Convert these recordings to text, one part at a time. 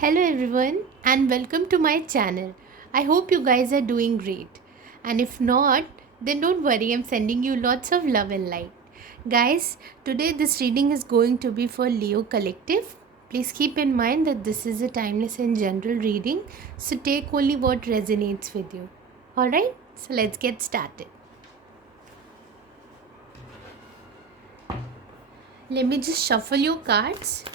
Hello everyone and welcome to my channel. I hope you guys are doing great. And if not, then don't worry, I'm sending you lots of love and light. Guys, today this reading is going to be for Leo Collective. Please keep in mind that this is a timeless and general reading, so take only what resonates with you. Alright, so let's get started. Let me just shuffle your cards.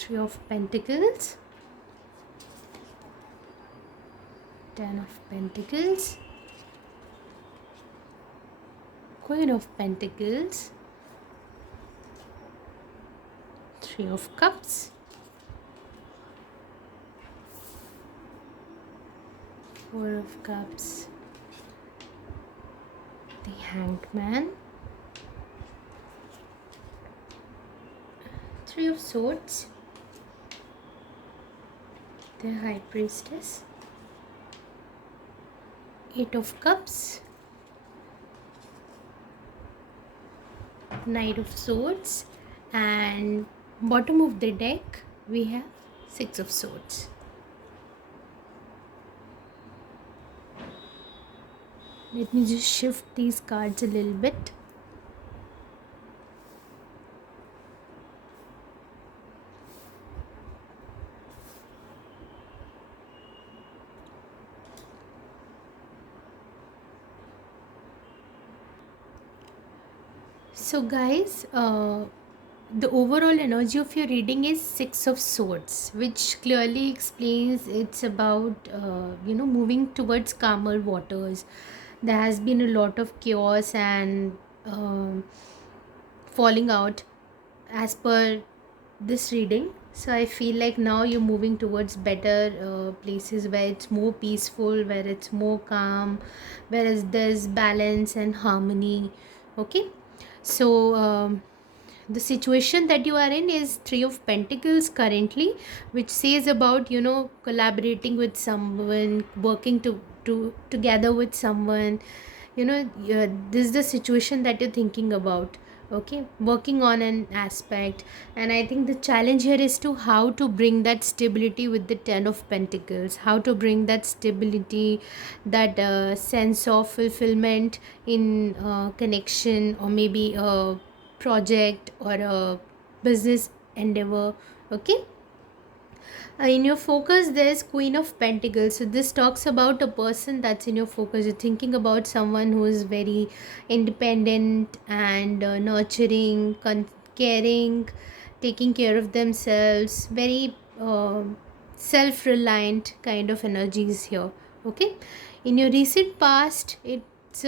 Three of Pentacles, Ten of Pentacles, Queen of Pentacles, Three of Cups, Four of Cups, the Hanged Man, Three of Swords, the High Priestess, Eight of Cups, Knight of Swords, and bottom of the deck we have Six of Swords. Let me just shift these cards a little bit. So guys, the overall energy of your reading is Six of Swords, which clearly explains it's about moving towards calmer waters. There has been a lot of chaos and falling out as per this reading. So I feel like now you're moving towards better places where it's more peaceful, where it's more calm, whereas there's balance and harmony. Okay, so the situation that you are in is Three of Pentacles currently, which says about collaborating with someone, working together with someone. This is the situation that you're thinking about. Okay, working on an aspect, and I think the challenge here is to how to bring that stability with the Ten of Pentacles, how to bring that stability, that sense of fulfillment in connection, or maybe a project or a business endeavor. Okay, in your focus there's Queen of Pentacles, so this talks about a person that's in your focus. You're thinking about someone who is very independent and nurturing, caring, taking care of themselves, very self-reliant kind of energies here. Okay, in your recent past it's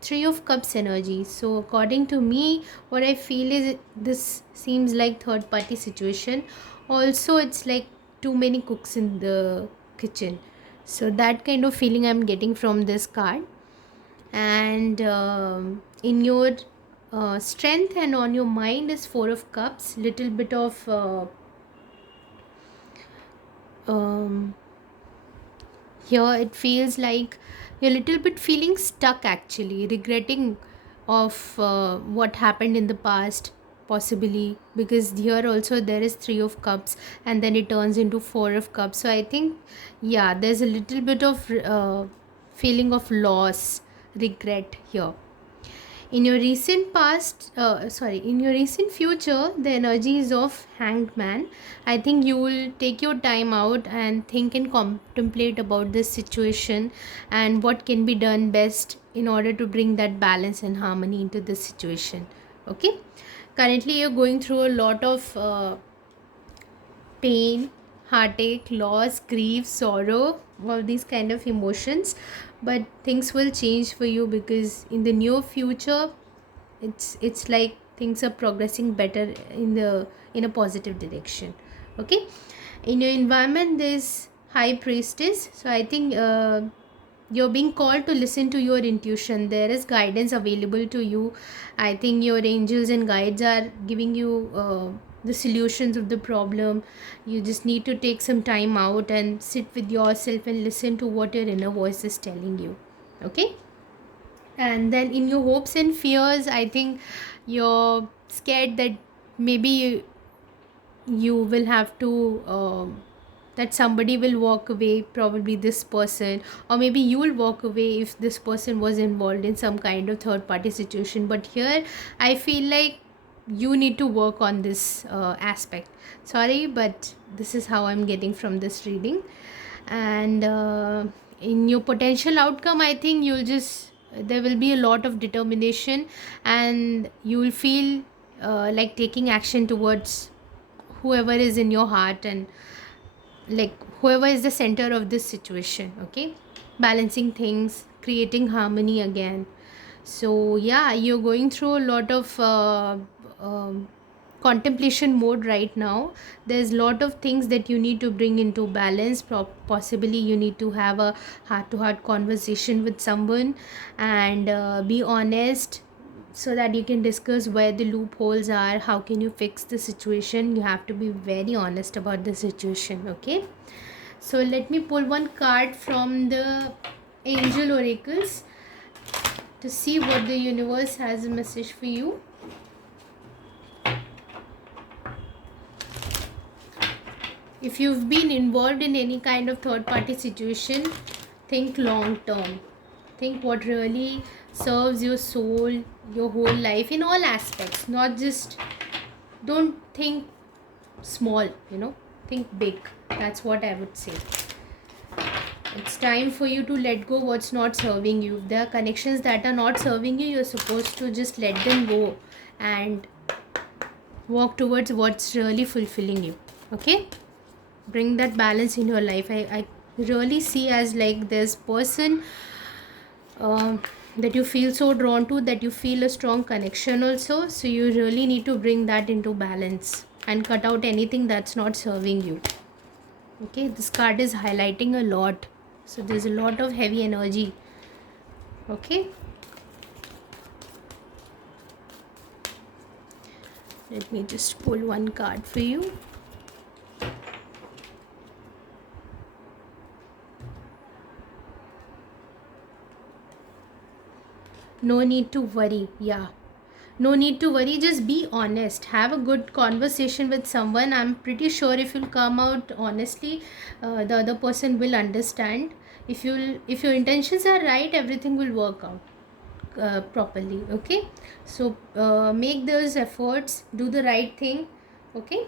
Three of Cups energy. So according to me, what I feel is this seems like third party situation. Also it's like too many cooks in the kitchen, so that kind of feeling I'm getting from this card. And in your strength and on your mind is Four of Cups, little bit of um, here it feels like you're a little bit feeling stuck, actually regretting of what happened in the past, possibly, because here also there is Three of Cups and then it turns into Four of Cups. So I think, yeah, there's a little bit of feeling of loss, regret here. In your recent past, in your recent future, the energies of Hanged Man, I think you will take your time out and think and contemplate about this situation and what can be done best in order to bring that balance and harmony into this situation. Okay, currently you're going through a lot of pain, heartache, loss, grief, sorrow, all these kind of emotions. But things will change for you, because in the near future, it's like things are progressing better in a positive direction. Okay, in your environment there's high priestess, so I think you're being called to listen to your intuition. There is guidance available to you. I think your angels and guides are giving you the solutions of the problem. You just need to take some time out and sit with yourself and listen to what your inner voice is telling you. Okay, and then in your hopes and fears, I think you're scared that maybe you will have to that somebody will walk away, probably this person, or maybe you will walk away if this person was involved in some kind of third party situation. But here I feel like you need to work on this aspect. Sorry, but this is how I'm getting from this reading. And in your potential outcome, I think you'll just there will be a lot of determination, and you will feel like taking action towards whoever is in your heart, and like whoever is the center of this situation. Okay, balancing things, creating harmony again. So yeah, you're going through a lot of contemplation mode right now. There's a lot of things that you need to bring into balance. Possibly you need to have a heart to heart conversation with someone, and be honest, so that you can discuss where the loopholes are, how can you fix the situation. You have to be very honest about the situation. Okay, so let me pull one card from the angel oracles to see what the universe has a message for you. If you've been involved in any kind of third party situation, think long term. Think what really serves your soul, your whole life, in all aspects. Not just, don't think small, think big. That's what I would say. It's time for you to let go what's not serving you. If there are connections that are not serving you, you're supposed to just let them go and walk towards what's really fulfilling you. Okay, bring that balance in your life. I really see as like this person that you feel so drawn to, that you feel a strong connection also. So you really need to bring that into balance and cut out anything that's not serving you. Okay, this card is highlighting a lot, so there's a lot of heavy energy. Okay, let me just pull one card for you. No need to worry. Yeah, no need to worry, just be honest, have a good conversation with someone. I'm pretty sure if you'll come out honestly, the other person will understand. If your intentions are right, everything will work out properly. Okay, so make those efforts, do the right thing. Okay,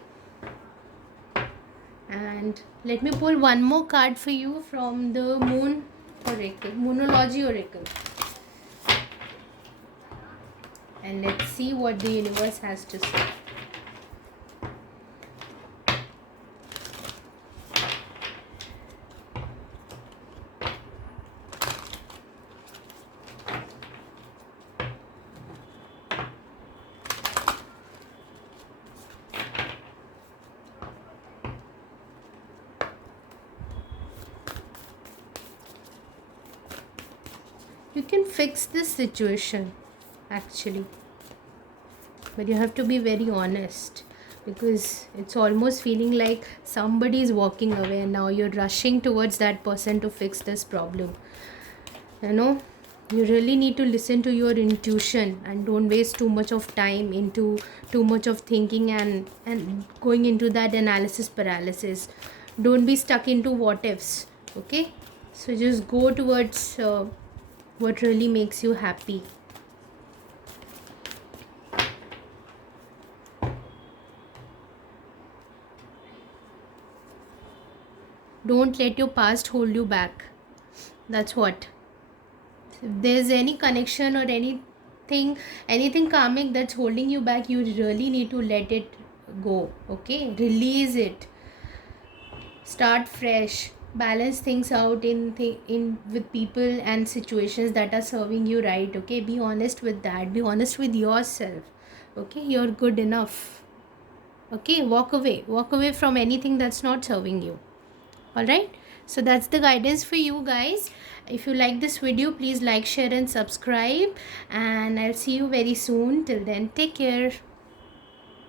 and let me pull one more card for you from the moonology oracle, and let's see what the universe has to say. You can fix this situation actually, but you have to be very honest, because it's almost feeling like somebody is walking away and now you're rushing towards that person to fix this problem. You really need to listen to your intuition and don't waste too much of time into too much of thinking and going into that analysis paralysis. Don't be stuck into what ifs. Okay, so just go towards what really makes you happy. Don't let your past hold you back. That's what. If there's any connection or anything karmic that's holding you back, you really need to let it go. Okay, release it. start fresh, balance things out in with people and situations that are serving you right. Okay, be honest with that, be honest with yourself. Okay, you're good enough. Okay, walk away from anything that's not serving you. All right, so that's the guidance for you guys. If you like this video, please like, share and subscribe, and I'll see you very soon. Till then, take care.